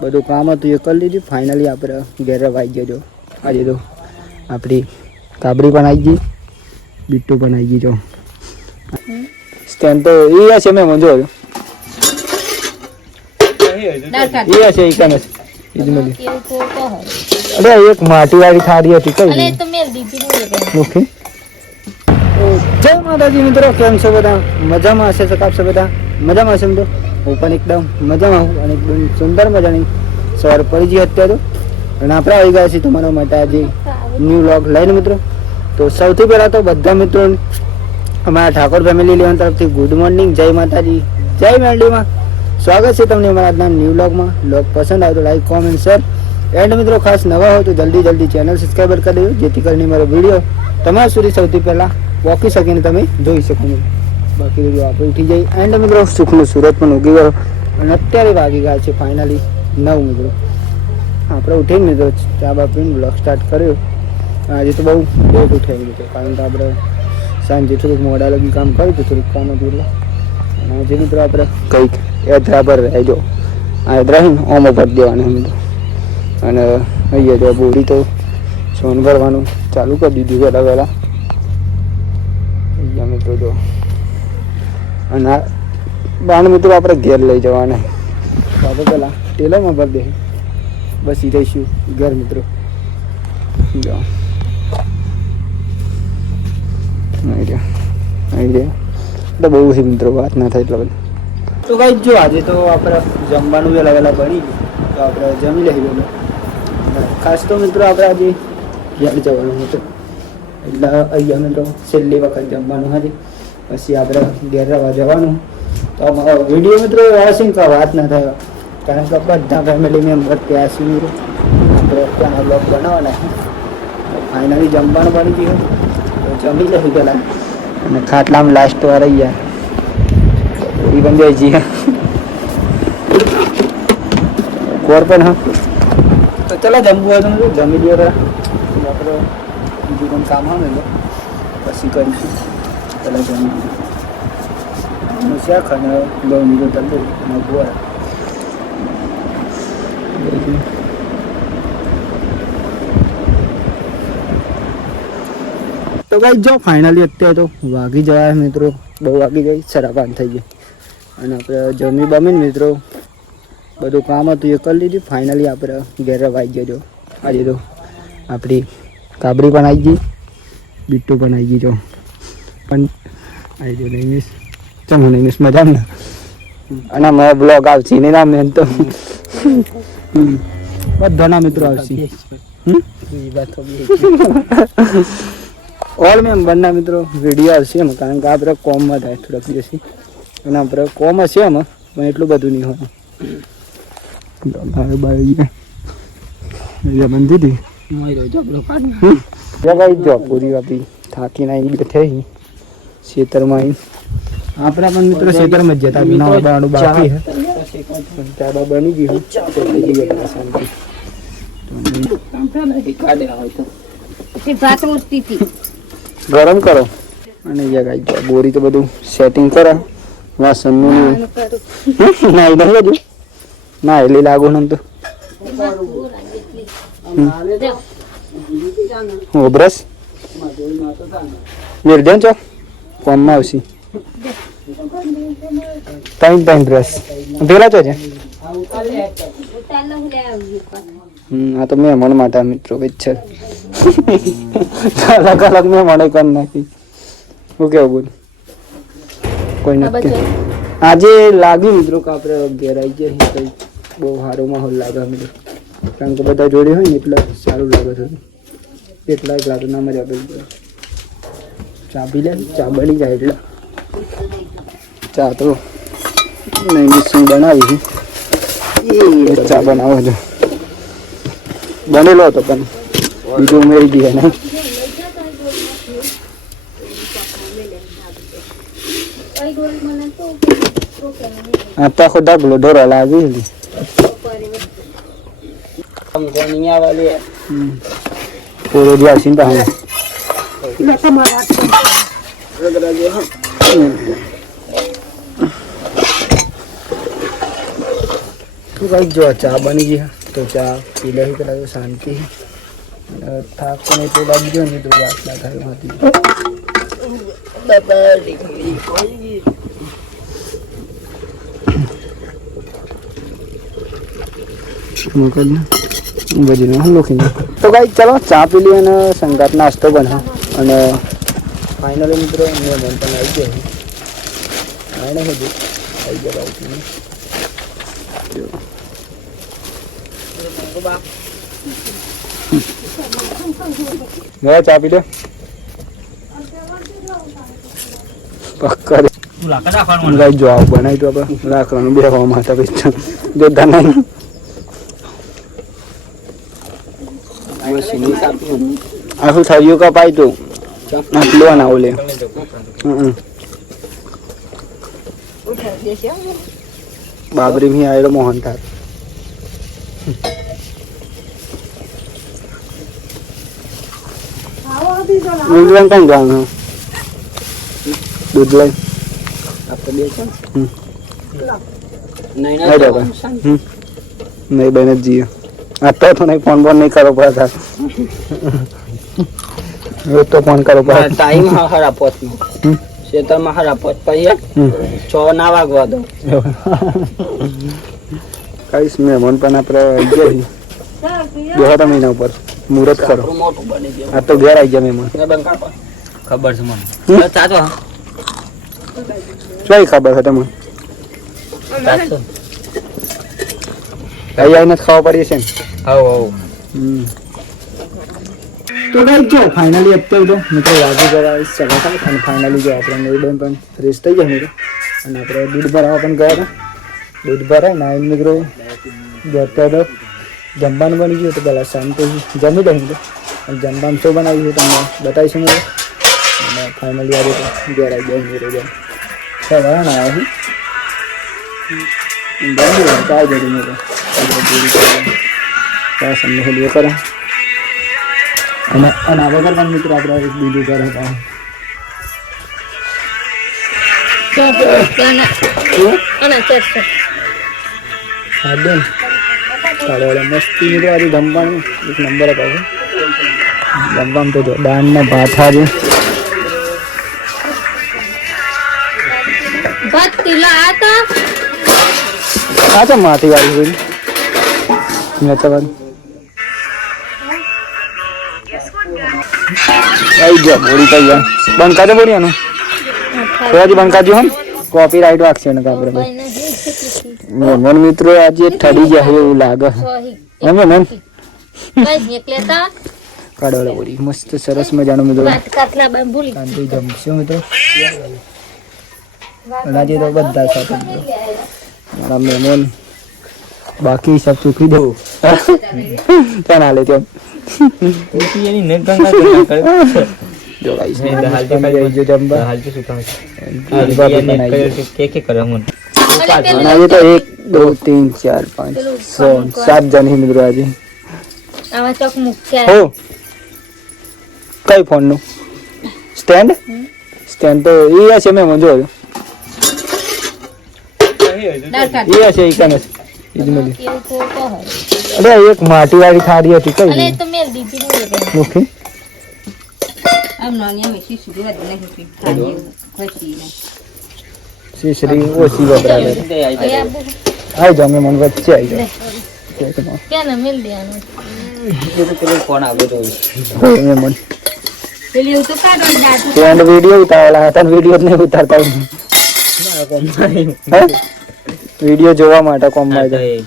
બધું કામ હતું એ કરી લીધું. ફાઇનલી આપણે ઘેર આવી ગયો. આજે તો આપણી કાબરી પણ આવી ગઈ, બિટ્ટુ પણ આવી ગઈ. જો સ્ટેન્ડ તો એ છે મેં મંજો એ છે એ કાને અરે એક માટી વાળી થાળી હતી કઈ ઓકે. જય માતાજી મિત્રો, કેમ છો બધા? મજામાં હશે સકાપ છે બધા? મજામાં હશે મિત્રો? હું પણ એકદમ મજામાં હું અને એકદમ સુંદર મજાની સવાર પડી ગઈ અત્યારે અને આપણે આવી ગયા છીએ તમારા માટે આજે ન્યૂ વ્લોગ લઈને મિત્રો. તો સૌથી પહેલાં તો બધા મિત્રોને અમારા ઠાકોર ફેમિલી લેવન તરફથી ગુડ મોર્નિંગ, જય માતાજી, જય મેરડીમાં. સ્વાગત છે તમને અમારા આજના ન્યૂ વ્લોગમાં. વ્લોગ પસંદ આવે તો લાઈક, કોમેન્ટ, શેર એન્ડ મિત્રો ખાસ નવા હોય તો જલ્દી ચેનલ સબસ્ક્રાઈબર કરી દેજો, જેથી કરીને મારો વિડીયો તમારા સુધી સૌથી પહેલાં વોકી શકીને તમે જોઈ શકો. બાકી વિડીયો આપણે ઉઠી જઈએ એન્ડ મિત્રો સુખનું સુરત પણ ઉગી ગયો અને અત્યારે વાગી ગયા છે ફાઇનલી 9 મિત્રો. આપણે ઉઠીને મિત્રો ચા બા પીને બ્લોગ સ્ટાર્ટ કર્યો. આજે તો બહુ લેટ ઉઠાવી દીધો કારણ કે આપણે સાંજે થોડુંક મોડા લગી કામ કર્યું હતું, થોડુંક કામ હતું એટલે. અને આજે મિત્રો આપણે કંઈક યાત્રા પર રહેજો. આ યાત્રા ઓમો ભરી દેવાની મિત્રો. અને અહીંયા જો બોરી તો સોન ભરવાનું ચાલુ કરી દીધું વહેલા અહીંયા મિત્રો જો. અને આ બાણ મિત્રો આપણે ઘેર લઈ જવાના તો આપણે પેલા ટેલરમાં ભરી દે બસ એ રહીશું ઘર મિત્રો. જો એટલે બહુ છે મિત્રો, વાત ના થાય એટલે બધા. તો કઈ જો આજે તો આપણે જમવાનું વહેલા બની ગયું તો આપણે જમી લઈએ. ખાસ તો મિત્રો આપણે આજે ઘેર જવાનું હતું એટલે અહીંયા મિત્રો છેલ્લી વખત જમવાનું હજી, પછી આપણે ઘેર રહેવા જવાનું. તો વિડીયો મિત્રો એવા છે કે વાત ના થાય કારણ કે બધા ફેમિલી મેમ્બર ત્યાં છે મિત્રો. આપણે ત્યાંના બ્લોગ બનાવવાના ફાઇનલી જમવાનું બની ગયું તો જમી લઈ પેલા. અને ખાટલામાં લાસ્ટ વાર રહી ગયા પૂરી બની જાય છીએ કોર પણ. હા તો ચાલો જમવું હોય તો જમી લઈએ. આપણે બીજું પણ કામ આવે ને પછી કરીશું. પેલા જમી શાક અને ઘઉંની રોટલ દઈ અને ગોળ. તો ગાઈસ જો ફાઇનલી અત્યારે તો વાગી જવાય મિત્રો, બહુ વાગી જાય, 5:30 થઈ ગઈ. અને આપણે જમી બમીને મિત્રો બધું કામ હતું એ કરી લીધું. ફાઇનલી આપણે ઘેર આવી ગયો. આજે તો આપણી કાબરી પણ આવી ગઈ, બિટ્ટુ પણ આવી ગઈ. જો પણ આવી ગયો નહીં મિસ ચમો નહીં મિસ મજા ને. અને મારો બ્લોગ આવશે નહીં ના મેન તો બધાના મિત્રો આવશે. ઓલ મેમ્બરના મિત્રો વિડીયો આવશે એમ કારણ કે આપણે કોમમાં થાય થોડાક દિવસથી અને આપણે કોમ હશે એમાં પણ એટલું બધું નહીં હોય. બંધી હતી જો પૂરી આપી થાકીને આવી બેઠી ખેતરમાં આવી. આપણા પણ મિત્રો ખેતરમાં જ જતા બનાવવાનું બાકી ચાબા બની ગયું ગરમ કરો અને બોરી તો બધું સેટિંગ કરા વાસણનું નાઈ નહીં બધું ના એટલે લાગુ ને તો બ્રશ મેળજો છો કોમમાં આવશે ત્રણ બ્રશ પેલા તો છે. હા તો મહેમાન માટે મિત્રો છે અલગ અલગ મહેમાનો કરી નાખી. શું કેવું બોલ કોઈ નથી આજે લાગ્યું મિત્રો કે આપણે ઘેર આવી જાય કંઈ બહુ સારો માહોલ લાગે મિત્રો કારણ કે બધા જોડે હોય ને એટલે સારું લાગે થોડું. એટલા જ લાગે ના મજા પડે. ચા પી લે, ચા બની જાય એટલે ચા તો નહીં શું બનાવી એ ચા બનાવો છો બનેલો હતો પણ બીજું ઉમેરી દઈએ ને. आता खुद ढाबलो ढोरा लागी हमको नहीं आ वाले पूरे दिया सिंता हम लता मारा रगड़ा जो તો કઈ જો ચા બની ગઈ તો ચા પી લે પેલા તો શાંતિ થાક પણ એટલો લાગી ગયો ને તો વાત ના થાય હતી તો કઈ ચલો ચા પી લઈએ અને સંગાત નાસ્તો બના અને ફાઇનલી મિત્રો મેં મન પણ આવી ગયો આને હજુ આવી ગયા બાબુ ચા પી લે પક્કા જો આવું બનાવી તો આપણે રાખવાનું બેસવા માટે જો ધનાઈ આખું થયું કપાય તું આટલું ના ઓલે બાબરી મી આવેલો મોહન થાળ કઈ જવાનું દૂધ લઈ નહીં બને જ જઈએ आता तो नहीं फोन बोन नहीं करो पड़ा था ये तो फोन करो पड़ा टाइम हरा पोत में शेतर में हरा पोत पाइए 6 ना वागवा दो कई इसमें मन पर ना पर गया ही देखो तो महीना ऊपर मुहूर्त करो आ तो घर आई गया मेहमान खबर से मन चाचो क्या खबर है तुम्हें चाचो आई आई ने खावा पड़ी है आओ आओ तो गाइस जो फाइनली અત્યારે તો મિત્રો વાગી ગયા છે સવારે અને ફાઇનલી જો આપણે મેડમ પણ ફ્રેશ થઈ ગયા મિત્રો અને આપણે દૂધ ભરાવા પણ ગયા હતા દૂધ ભરાય ના મિત્રો જો અત્યારે જમવાનું બની ગયું તો પહેલાં શાંતિ જમી લઈએ મિત્રો અને જમવાનું શું બનાવ્યું છે તમને બતાવીશું મિત્રો અને ફાઇનલી આજે તો ઘેર આવી ગયા મિત્રો જો સવારે ના આવ્યું જમી ચાય જડી મિત્રો પાસ અમને હેલ્યો કરે અને આના વગર પણ મિત્રો આપણે એક બીજું ઘર હતા મસ્તી મિત્રો આજે જમવાનું એક નંબર હતો જમવાનું તો જો દાળના ભાત આજે આ માટી વાળી હોય મેં તો आई गया बोरी का यार बंद कर दे बोरी आनो थोड़ा जी बंद कर दियो हम कॉपीराइट वाक्य ने का बराबर मन मित्रों आज ये ठड़ी जा है એવું લાગે એમ મન બસ એકલેતા કાઢોલા બોરી મસ્ત સરસ મજાનો મિત્રો વાત કાટલા બામ ભૂલી કાંદી જમશું મિત્રો આજે તો બધા સાથે મારા મહેમાન બાકી सब चुकी दो क्या ना लेते हम ये नहीं गंगा कर जो गाइस में हाल के जो जंबा हाल के सुता के करे हम ये तो 1 2 3 4 5 6 7 जन ही मित्र आज आवा चौक मुख्य हो कई फोन नो स्टैंड स्टैंड तो ये છે મે મંજો ये છે ઈકાને अरे एक माटी वाली थाली थी कई अरे तो मेल दीदी ने ले गए ओके अब नौनिया में सी शुरू है नहीं होती थाली खुशी नहीं सीसरी वो सी बता रहे आ जाओ मैं मन बच्चे आई जाओ क्या ना मिल दिया ना ये तो कोई फोन आ गयो मैं मन चलिए तो का दो जात फ्रेंड वीडियो उतारला था वीडियो नहीं उतारता हूं वीडियो જોવા માટે કોમ માં જાય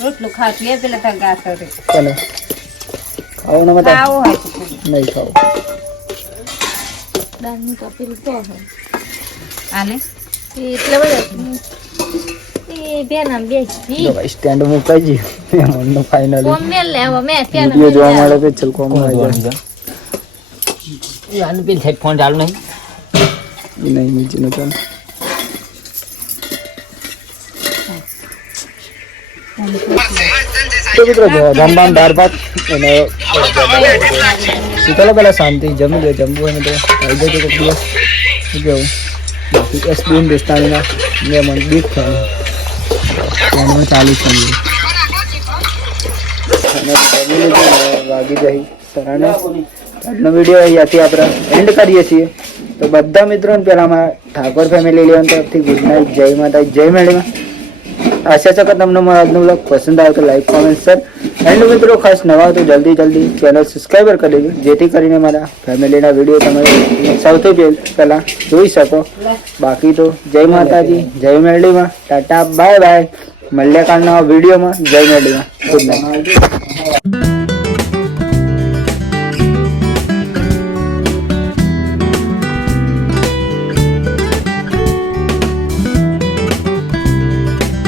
રોટલો ખાટ લે પેલા તા ગાસ રે ચલો ખાઓ ના મત ખાઓ હે નહીં ખાઓ દાન નું તો પેલું તો હે આલે એટલે બધા એ બે નામ બે જી જો ભાઈ સ્ટેન્ડ મુકાઈ જી મન ફાઇનલી કોમ મેલ લે હવે મે ત્યાં वीडियो જોવા માટે તો ચલ કોમ માં જાય ये आने पे हेडफोन डालो नहीं नहीं नीचे न चल तो મિત્રો જમવાનું દાળ ભાત અને શીતળ પેલા શાંતિ જમી લે જમવું હોય તો આવી જાય તો દિવસ શું કેવું બાકી એસબીએન બેસ્તાણીના મેં મને બીક થાય ફેનમાં ચાલુ સમજો અને ફેમિલી વાગી જઈ સરાને આજનો વિડીયો અહીંયાથી આપણે એન્ડ કરીએ છીએ. તો બધા મિત્રોને પહેલામાં ઠાકોર ફેમિલી લેવન તરફથી ગુડ નાઇટ, જય માતા, જય મેળીમાં. આશા છે કે તમને મારો આજનો બ્લોગ પસંદ આવે તો લાઈક, કોમેન્ટ, શેર એન્ડ મિત્રો ખાસ નવા તો જલ્દી ચેનલ સબસ્ક્રાઈબર કરી દેજો, જેથી કરીને મારા ફેમિલીના વિડીયો તમે સૌથી પહેલાં જોઈ શકો. બાકી તો જય માતાજી, જય મેરડીમાં, ટાટા, બાય બાય. મળ્યા કાલના વિડીયોમાં. જય મેરડીમાં. Good night.